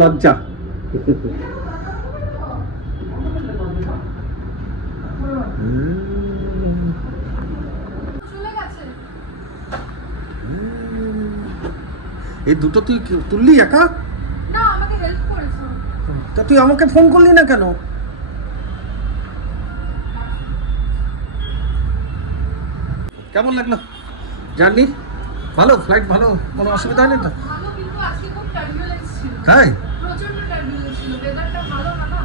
লজ্জা। এই দুটো তুই তুললি একা? না, আমাকে হেল্প করেছে। তা তুই আমাকে ফোন করলি না কেন? কেমন লাগলো জার্নি? ভালো, ফ্লাইট ভালো, কোনো অসুবিধা নেই তো? ভালো, কিন্তু আজকে খুব টার্বুলেন্স ছিল। তাই? প্রচন্ড টার্বুলেন্স ছিল, ওয়েদারটা ভালো না না।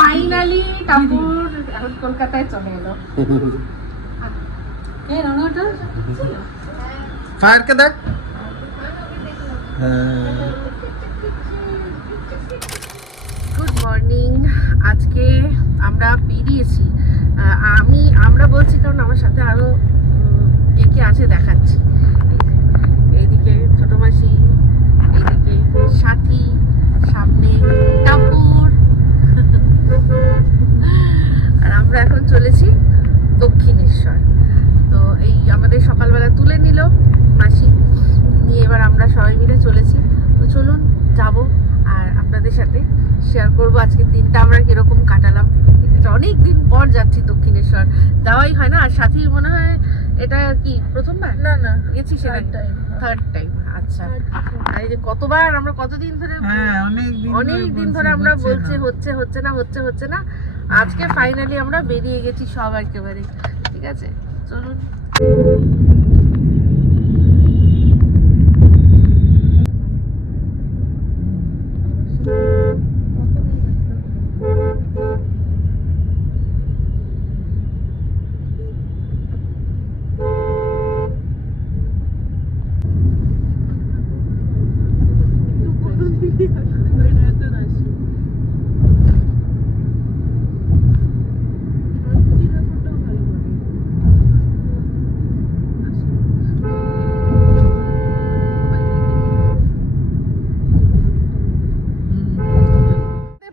ফাইনালি টাপুর এখন কলকাতায় চলে এলো। ফায়ারকে দেখ। Good morning. আজকে আমরা বেরিয়েছি। আমরা বলছি কারণ আমার সাথে আরো কে কে আছে দেখাচ্ছি। এইদিকে ছোট মাসি, এইদিকে সাথী, সামনে টাপুর, আর আমরা এখন চলেছি দক্ষিণেশ্বর। তো এই আমাদের সকালবেলা তুলে নিল মাসি নিয়ে, এবার আমরা সবাই মিলে চলেছি। তো চলুন যাব আর আপনাদের সাথে শেয়ার করবো আজকের দিনটা আমরা কিরকম কাটালাম। ঠিক আছে, অনেক দিন পর যাচ্ছি দক্ষিণেশ্বর, যাওয়াই হয় না। আর সাথী মনে হয় এটা কি প্রথমবার? না না, গেছি সেটা থার্ড টাইম। আচ্ছা, আর এই যে কতবার আমরা কতদিন ধরে, অনেক দিন ধরে আমরা বলছি হচ্ছে না। আজকে ফাইনালি আমরা বেরিয়ে গেছি সব একেবারে। ঠিক আছে, চলুন।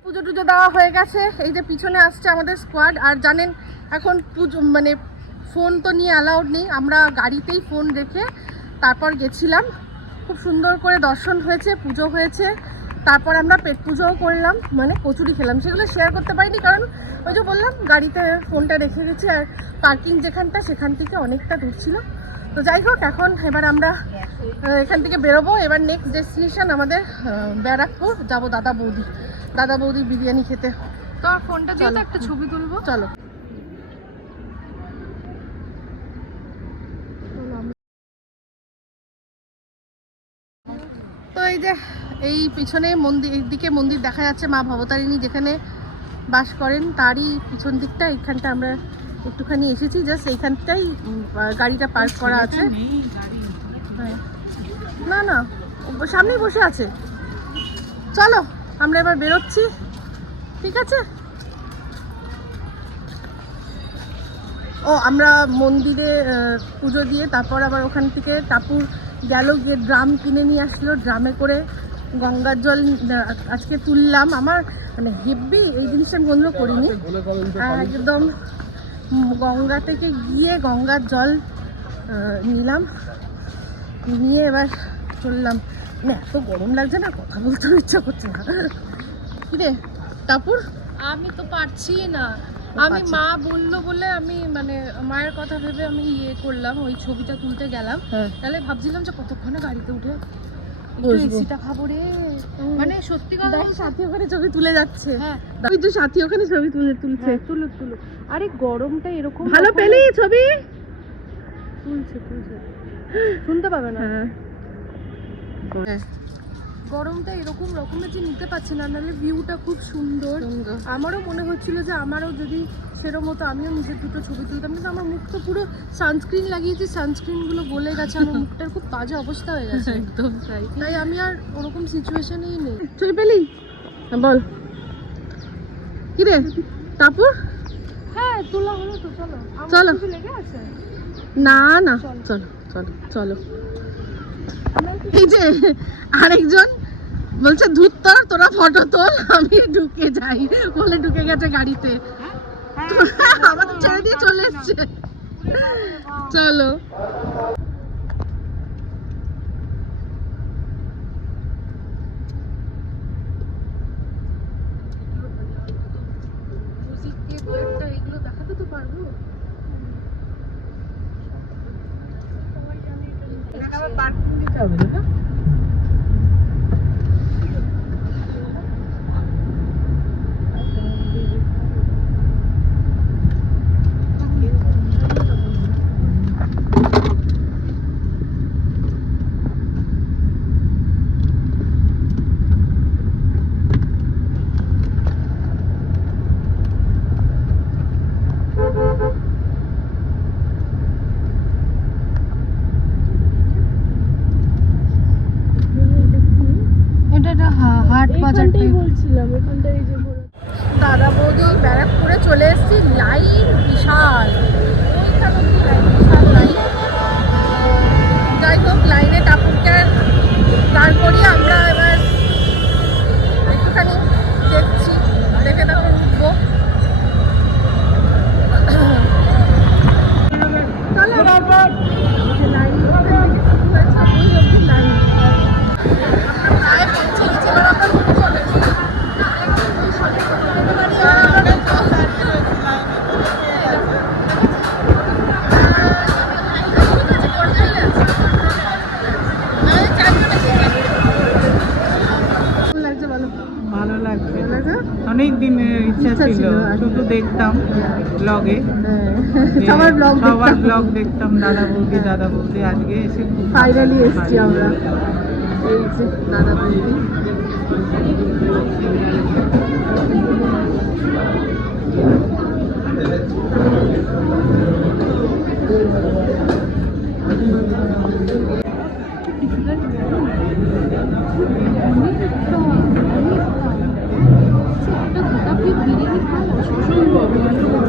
পুজো টুজো দেওয়া হয়ে গেছে। এই যে পিছনে আসছে আমাদের স্কোয়াড। আর জানেন এখন পুজো মানে ফোন তো নিয়ে অ্যালাউড নেই, আমরা গাড়িতেই ফোন রেখে তারপর গেছিলাম। খুব সুন্দর করে দর্শন হয়েছে, পুজো হয়েছে, তারপর আমরা পেট পুজোও করলাম, মানে কচুরি খেলাম। সেগুলো শেয়ার করতে পারিনি কারণ ওই যে বললাম গাড়িতে ফোনটা রেখে গেছি, আর পার্কিং যেখানটা সেখান থেকে অনেকটা দূর ছিল। তো যাই হোক, এখন এবার আমরা এখান থেকে বেরোবো। এবার নেক্সট ডেস্টিনেশন আমাদের ব্যারাকপুর যাব দাদা বৌদি বিরিয়ানি খেতে। তো ফোনটা দিয়ে তো একটা ছবি তুলবো। চলো। তো এই যে এই পিছনে মন্দির, এইদিকে মন্দির দেখা যাচ্ছে, মা ভবতারিণী যেখানে বাস করেন তারই পিছন দিকটা। এইখানটা আমরা একটুখানি এসেছি, জাস্ট এইখানটাই গাড়িটা পার্ক করা আছে। না না, সামনেই বসে আছে। চলো আমরা এবার বেরোচ্ছি। ঠিক আছে। ও আমরা মন্দিরে পুজো দিয়ে তারপর আবার ওখান থেকে টাপুর গেল, গিয়ে ড্রাম কিনে নিয়ে আসলো, ড্রামে করে গঙ্গার জল আজকে তুললাম। আমার মানে হেব্বি এই জিনিসটা আমি কোনোদিনও করিনি। একদম গঙ্গা থেকে গিয়ে গঙ্গার জল নিলাম, নিয়ে এবার চললাম। মানে এত গরম লাগছে না, কথা বলতেও ইচ্ছা করছে না। কিরে টাপুর? আমি তো পারছি না। আমি মা বললো বলে আমি মানে মায়ের কথা ভেবে আমি ইয়ে করলাম, ওই ছবিটা তুলতে গেলাম। তাহলে ভাবছিলাম যে কতক্ষণে গাড়িতে উঠে এসিটা খাবো রে। মানে সত্যি কথা, সাথী ওখানে ছবি তুলে যাচ্ছে। হ্যাঁ, কিন্তু সাথী ওখানে ছবি তুলছে। তুলো। আরে গরমটা এরকম ভালো পেলি ছবি? তুলছে শুনতে পাবে না। গরমটা এরকম রকমের যে নিতে পারছি না, নাহলে ভিউটা খুব সুন্দর। আমারও মনে হচ্ছিল যে আমারও যদি সেরকম মতো আমিও নিজের দুটো ছবি তুলতাম, কিন্তু আমার মুখ তো পুরো সানস্ক্রিন লাগিয়েছি, সানস্ক্রিনগুলো গলে গেছে, আমার মুখটার খুব বাজে অবস্থা হয়ে গেছে। একদম তাই আমি আর ওরকম সিচুয়েশনেই নেই। ছবি পেলি? বল কিরে টাপুর? হ্যাঁ, তোলা হলো তো। চলো। লেগে আছে না চলো। এই যে আরেকজন বলছে ধুত তোরা ফটো তোল, আমি ঢুকে যাই বলে ঢুকে গেছে গাড়িতে। আমাদের ছেড়ে দিয়ে চলে এসছে। চলো। পার্কিং দিতে হবে না? এটা একটা হাট বাজার টাইপ। বলছিলাম এখানটায় যে দাদা বৌদি ব্যারাকপুরে চলে এসেছি, লাইন বিশাল, ওইখান অব্দি লাইন, বিশাল লাইন। যাই হোক, লাইনে টাপুরকে দাঁড় করিয়ে আমরা এবার একটুখানি দেখছি, দেখে তারপর উঠবো। ভালো লাগছে, অনেক দিনের ইচ্ছা ছিল, শুধু দেখতাম ব্লগে, সবার ব্লগ দেখতাম, দাদা বৌদি আজকে এসে ফাইনালি এসেছি আমরা। এই যে দাদা বৌদি,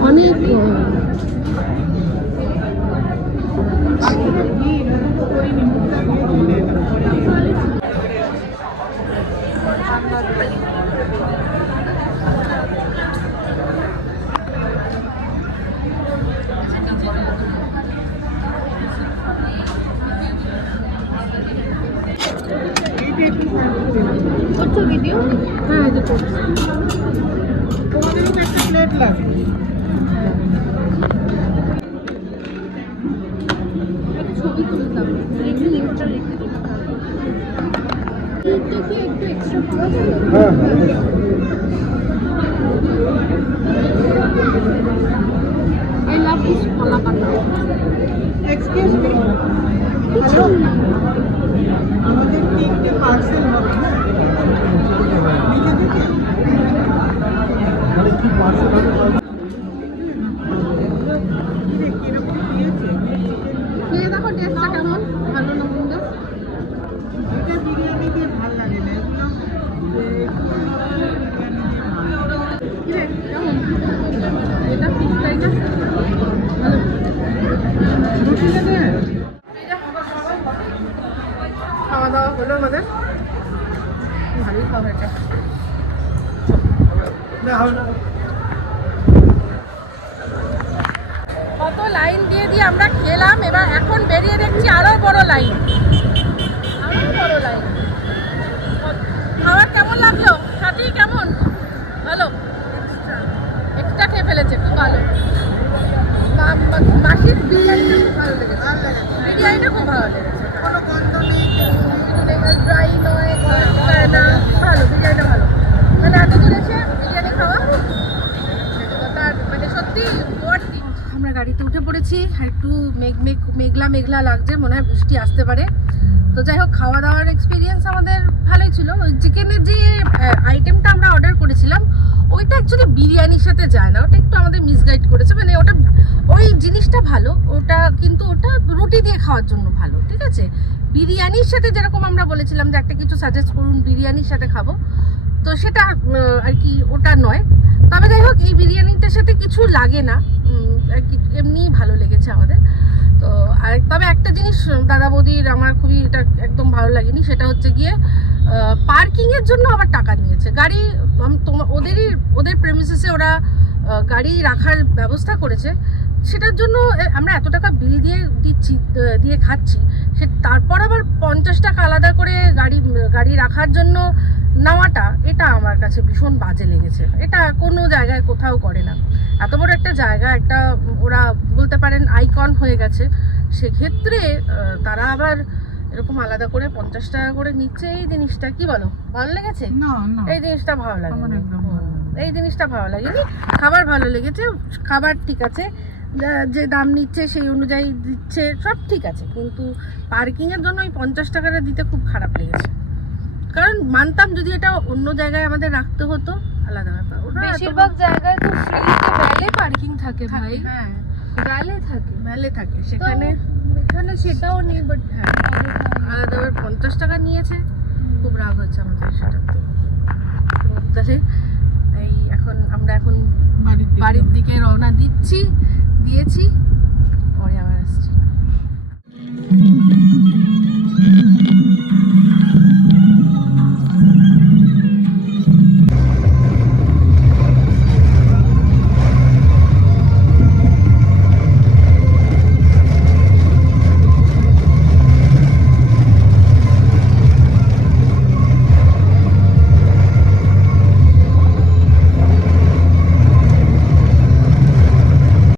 অনেক করছো ভিডিও? হ্যাঁ, এই যে করছি। তোমাদেরও তো একটা প্লেট লাগবে। ছবি তুলতাম, রেখে লিঙ্কটা রেখে দিতাম। লিঙ্কটা কি একটু এক্সট্রা পাওয়া যাবে? আই লাভ দিস কলা পাতা। এক্সকিউজ মি, হ্যালো, আমাদের 3টে পার্সেল হবে না নিজে থেকে? কিরকম দিয়েছে? খেয়ে দেখো টেস্টটা কেমন, ভালো না মন্দ। এটা বিরিয়ানি দিয়ে ভালো লাগে না, এগুলো বিরিয়ানি দিয়ে ভালো লাগে। কেমন এটা ফিশ ফ্রাইটা ভালো। রুটিটা দেয়? খাওয়া দাওয়া হলো আমাদের, ভালোই খাওয়া হয়েছে। কত লাইন দিয়ে দিয়ে আমরা খেলাম, এবার এখন বেরিয়ে দেখছি আরো বড় লাইন, খাবার কেমন লাগলো? সাথী কেমন? ভালো, এক্সট্রা খেয়ে ফেলেছে, খুব ভালো। মাসির বিরিয়ানিটা খুব ভালো লেগেছে, বিরিয়ানিটা খুব ভালো লেগেছে, কোনো গন্ধ নেই, ড্রাই নয়, না, ভালো, বিরিয়ানিটা ভালো। মানে এত দূর এসে বিরিয়ানি খাওয়া তার মানে সত্যি ওয়ার্থি। আমরা গাড়িতে উঠে পড়েছি, আর একটু মেঘলা মেঘলা লাগছে, মনে হয় বৃষ্টি আসতে পারে। তো যাই হোক, খাওয়া দাওয়ার এক্সপিরিয়েন্স আমাদের ভালোই ছিল। চিকেনের যে আইটেমটা আমরা অর্ডার করেছিলাম, ওইটা অ্যাকচুয়ালি বিরিয়ানির সাথে যায় না, ওটা একটু আমাদের মিসগাইড করেছে। মানে ওটা, ওই জিনিসটা ভালো, ওটা কিন্তু ওটা রুটি দিয়ে খাওয়ার জন্য ভালো, ঠিক আছে। বিরিয়ানির সাথে যেরকম আমরা বলেছিলাম যে একটা কিছু সাজেস্ট করুন বিরিয়ানির সাথে খাবো, তো সেটা আর কি ওটা নয়। তবে যাই হোক, এই বিরিয়ানিটার সাথে কিছু লাগে না, আর কি এমনিই ভালো লেগেছে আমাদের। তো আর তবে একটা জিনিস দাদা বৌদির আমার খুবই এটা একদম ভালো লাগেনি, সেটা হচ্ছে গিয়ে পার্কিংয়ের জন্য আবার টাকা নিয়েছে। গাড়ি ওদের প্রেমিসেসে ওরা গাড়ি রাখার ব্যবস্থা করেছে, সেটার জন্য আমরা এত টাকা বিল দিয়ে খাচ্ছি, সে তারপর আবার 50 টাকা আলাদা করে গাড়ি রাখার জন্য নেওয়াটা, এটা আমার কাছে ভীষণ বাজে লেগেছে। এটা কোনো জায়গায় কোথাও করে না। এত বড় একটা জায়গা, একটা ওরা বলতে পারেন আইকন হয়ে গেছে, সেক্ষেত্রে তারা আবার এরকম আলাদা করে 50 টাকা করে নিচ্ছে, এই জিনিসটা কি বলো, ভালো লেগেছে? না না এই জিনিসটা ভালো লাগে, আমার একদম ভালো লাগেনি। এই জিনিসটা ভালো লাগেনি। খাবার ভালো লেগেছে, খাবার ঠিক আছে, যে দাম নিচ্ছে সেই অনুযায়ী দিচ্ছে, সব ঠিক আছে, কিন্তু পার্কিংয়ের জন্য ওই 50 টাকাটা দিতে খুব খারাপ লেগেছে। কারণ মানতাম যদি এটা অন্য জায়গায় আমাদের রাখতে হতো আলাদা ব্যাপার, ওটা বেশিরভাগ জায়গায় তো ফ্রিতে ভ্যালে পার্কিং থাকে ভাই, হ্যাঁ ভ্যালে থাকে, ভ্যালে থাকে, তো সেখানে এখানে সেটাও নেই, বাট হ্যাঁ আলাদা 50 টাকা নিয়েছে, খুব রাগ হচ্ছে আমাদের সেটাতে। তো তাহলে এই এখন আমরা বাড়ির দিকে বাড়ির দিকে রওনা দিয়েছি।